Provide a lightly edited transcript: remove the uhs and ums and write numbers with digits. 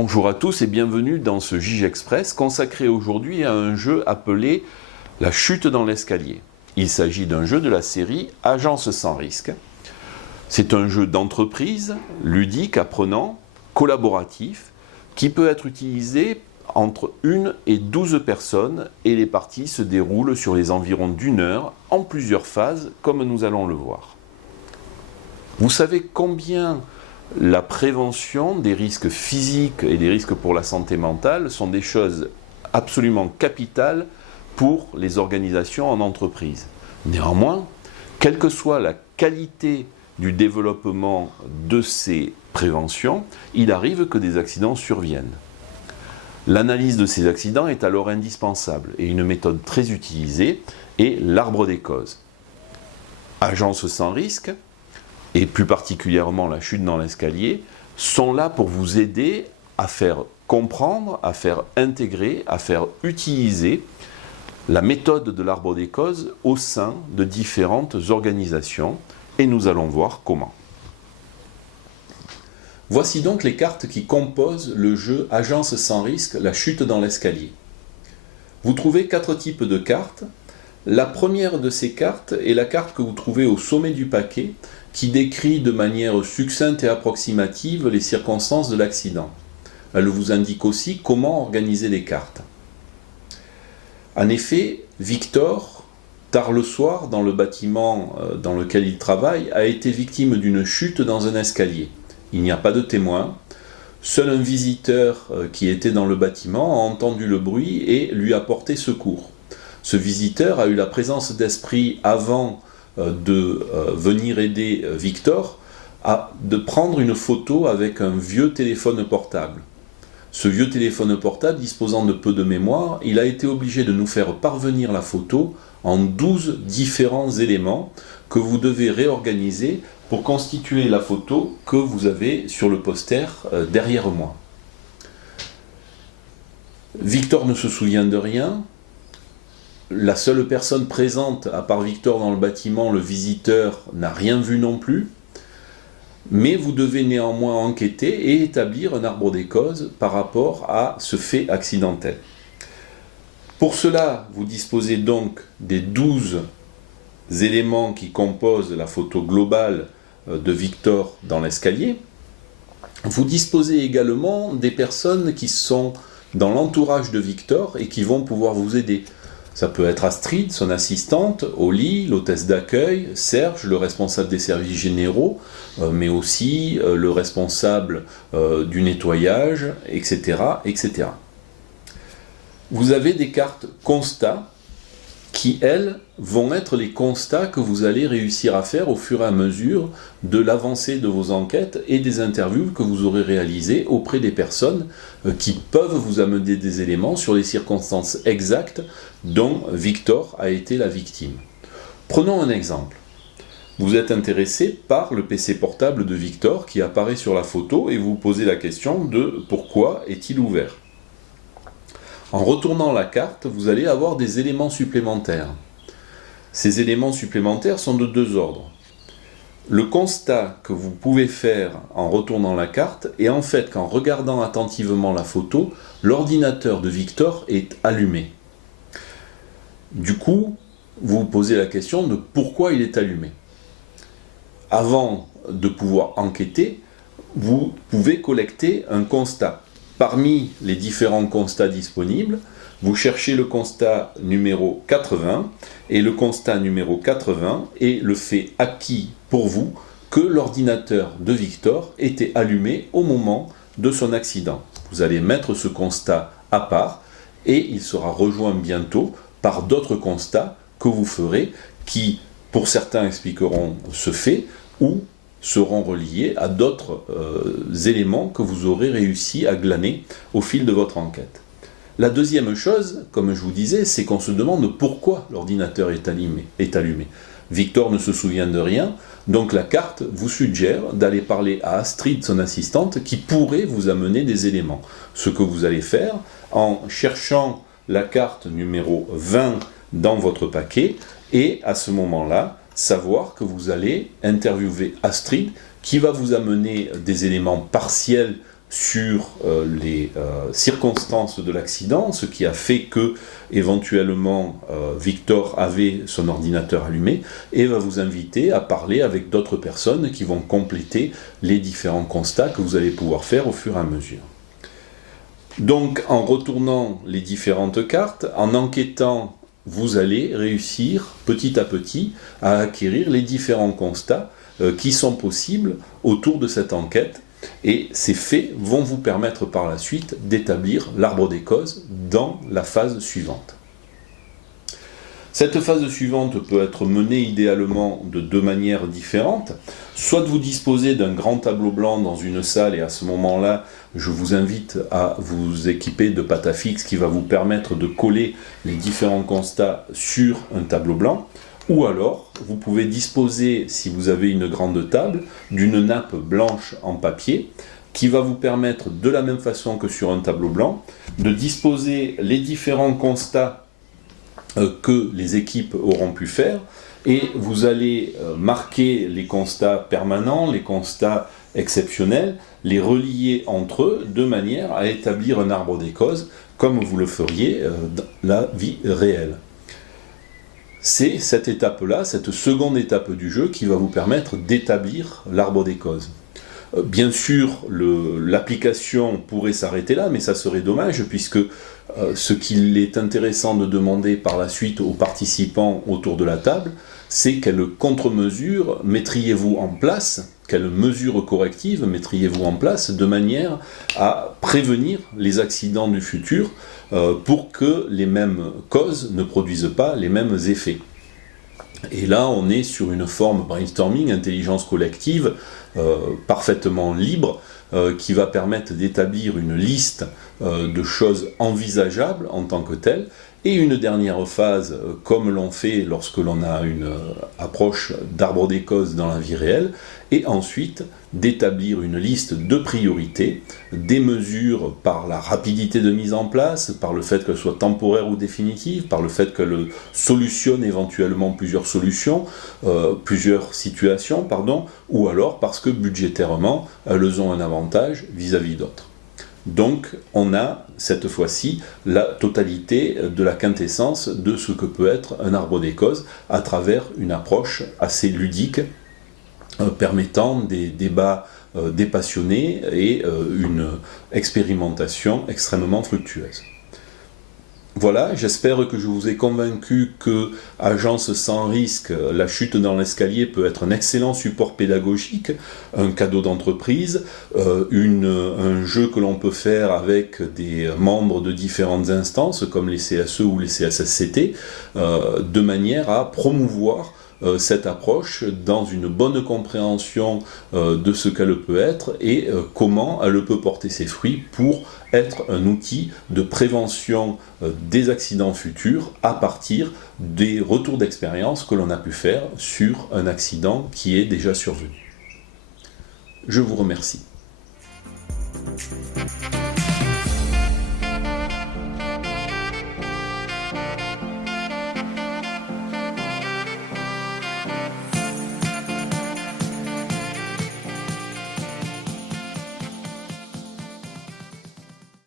Bonjour à tous et bienvenue dans ce JJ Express consacré aujourd'hui à un jeu appelé La chute dans l'escalier. Il s'agit d'un jeu de la série Agence sans risque. C'est un jeu d'entreprise, ludique, apprenant, collaboratif, qui peut être utilisé entre 1 et 12 personnes et les parties se déroulent sur les environs d'1 heure en plusieurs phases comme nous allons le voir. Vous savez combien la prévention des risques physiques et des risques pour la santé mentale sont des choses absolument capitales pour les organisations en entreprise. Néanmoins, quelle que soit la qualité du développement de ces préventions, il arrive que des accidents surviennent. L'analyse de ces accidents est alors indispensable et une méthode très utilisée est l'arbre des causes. Agence sans risque, et plus particulièrement la chute dans l'escalier, sont là pour vous aider à faire comprendre, à faire intégrer, à faire utiliser la méthode de l'arbre des causes au sein de différentes organisations, et nous allons voir comment. Voici donc les cartes qui composent le jeu Agence sans risque, la chute dans l'escalier. Vous trouvez 4 types de cartes. La première de ces cartes est la carte que vous trouvez au sommet du paquet, qui décrit de manière succincte et approximative les circonstances de l'accident. Elle vous indique aussi comment organiser les cartes. En effet, Victor, tard le soir, dans le bâtiment dans lequel il travaille, a été victime d'une chute dans un escalier. Il n'y a pas de témoin. Seul un visiteur qui était dans le bâtiment a entendu le bruit et lui a porté secours. Ce visiteur a eu la présence d'esprit avant de venir aider Victor de prendre une photo avec un vieux téléphone portable. Ce vieux téléphone portable, disposant de peu de mémoire, il a été obligé de nous faire parvenir la photo en 12 différents éléments que vous devez réorganiser pour constituer la photo que vous avez sur le poster derrière moi. Victor ne se souvient de rien. La seule personne présente, à part Victor dans le bâtiment, le visiteur, n'a rien vu non plus. Mais vous devez néanmoins enquêter et établir un arbre des causes par rapport à ce fait accidentel. Pour cela, vous disposez donc des 12 éléments qui composent la photo globale de Victor dans l'escalier. Vous disposez également des personnes qui sont dans l'entourage de Victor et qui vont pouvoir vous aider. Ça peut être Astrid, son assistante, Oli, l'hôtesse d'accueil, Serge, le responsable des services généraux, mais aussi le responsable du nettoyage, etc., etc. Vous avez des cartes constats qui, elles, vont être les constats que vous allez réussir à faire au fur et à mesure de l'avancée de vos enquêtes et des interviews que vous aurez réalisées auprès des personnes qui peuvent vous amener des éléments sur les circonstances exactes dont Victor a été la victime. Prenons un exemple. Vous êtes intéressé par le PC portable de Victor qui apparaît sur la photo et vous posez la question de pourquoi est-il ouvert ? En retournant la carte, vous allez avoir des éléments supplémentaires. Ces éléments supplémentaires sont de 2 ordres. Le constat que vous pouvez faire en retournant la carte est en fait qu'en regardant attentivement la photo, l'ordinateur de Victor est allumé. Du coup, vous vous posez la question de pourquoi il est allumé. Avant de pouvoir enquêter, vous pouvez collecter un constat. Parmi les différents constats disponibles, vous cherchez le constat numéro 80, et le constat numéro 80 est le fait acquis pour vous que l'ordinateur de Victor était allumé au moment de son accident. Vous allez mettre ce constat à part, et il sera rejoint bientôt par d'autres constats que vous ferez, qui, pour certains, expliqueront ce fait, ou seront reliés à d'autres éléments que vous aurez réussi à glaner au fil de votre enquête. La deuxième chose, comme je vous disais, c'est qu'on se demande pourquoi l'ordinateur est allumé. Victor ne se souvient de rien, donc la carte vous suggère d'aller parler à Astrid, son assistante, qui pourrait vous amener des éléments. Ce que vous allez faire en cherchant la carte numéro 20 dans votre paquet, et à ce moment-là, savoir que vous allez interviewer Astrid qui va vous amener des éléments partiels sur les circonstances de l'accident, ce qui a fait que éventuellement Victor avait son ordinateur allumé, et va vous inviter à parler avec d'autres personnes qui vont compléter les différents constats que vous allez pouvoir faire au fur et à mesure. Donc en retournant les différentes cartes, en enquêtant, vous allez réussir petit à petit à acquérir les différents constats qui sont possibles autour de cette enquête. Et ces faits vont vous permettre par la suite d'établir l'arbre des causes dans la phase suivante. Cette phase suivante peut être menée idéalement de deux manières différentes. Soit vous disposez d'un grand tableau blanc dans une salle, et à ce moment-là, je vous invite à vous équiper de pâte à fixe qui va vous permettre de coller les différents constats sur un tableau blanc. Ou alors, vous pouvez disposer, si vous avez une grande table, d'une nappe blanche en papier qui va vous permettre, de la même façon que sur un tableau blanc, de disposer les différents constats que les équipes auront pu faire, et vous allez marquer les constats permanents, les constats exceptionnels, les relier entre eux de manière à établir un arbre des causes comme vous le feriez dans la vie réelle. C'est cette étape-là, cette seconde étape du jeu qui va vous permettre d'établir l'arbre des causes. Bien sûr, l'application pourrait s'arrêter là, mais ça serait dommage puisque ce qu'il est intéressant de demander par la suite aux participants autour de la table, c'est quelles contre-mesures mettriez-vous en place, quelles mesures correctives mettriez-vous en place de manière à prévenir les accidents du futur pour que les mêmes causes ne produisent pas les mêmes effets. Et là, on est sur une forme brainstorming, intelligence collective, parfaitement libre, qui va permettre d'établir une liste de choses envisageables en tant que telles, et une dernière phase, comme l'on fait lorsque l'on a une approche d'arbre des causes dans la vie réelle, et ensuite d'établir une liste de priorités, des mesures par la rapidité de mise en place, par le fait qu'elles soient temporaires ou définitives, par le fait qu'elles solutionnent éventuellement plusieurs solutions, plusieurs situations, ou alors parce que budgétairement, elles ont un avantage vis-à-vis d'autres. Donc, on a cette fois-ci la totalité de la quintessence de ce que peut être un arbre des causes à travers une approche assez ludique permettant des débats dépassionnés et une expérimentation extrêmement fructueuse. Voilà, j'espère que je vous ai convaincu que Agence sans risque, la chute dans l'escalier peut être un excellent support pédagogique, un cadeau d'entreprise, un jeu que l'on peut faire avec des membres de différentes instances comme les CSE ou les CSSCT, de manière à promouvoir cette approche dans une bonne compréhension de ce qu'elle peut être et comment elle peut porter ses fruits pour être un outil de prévention des accidents futurs à partir des retours d'expérience que l'on a pu faire sur un accident qui est déjà survenu. Je vous remercie.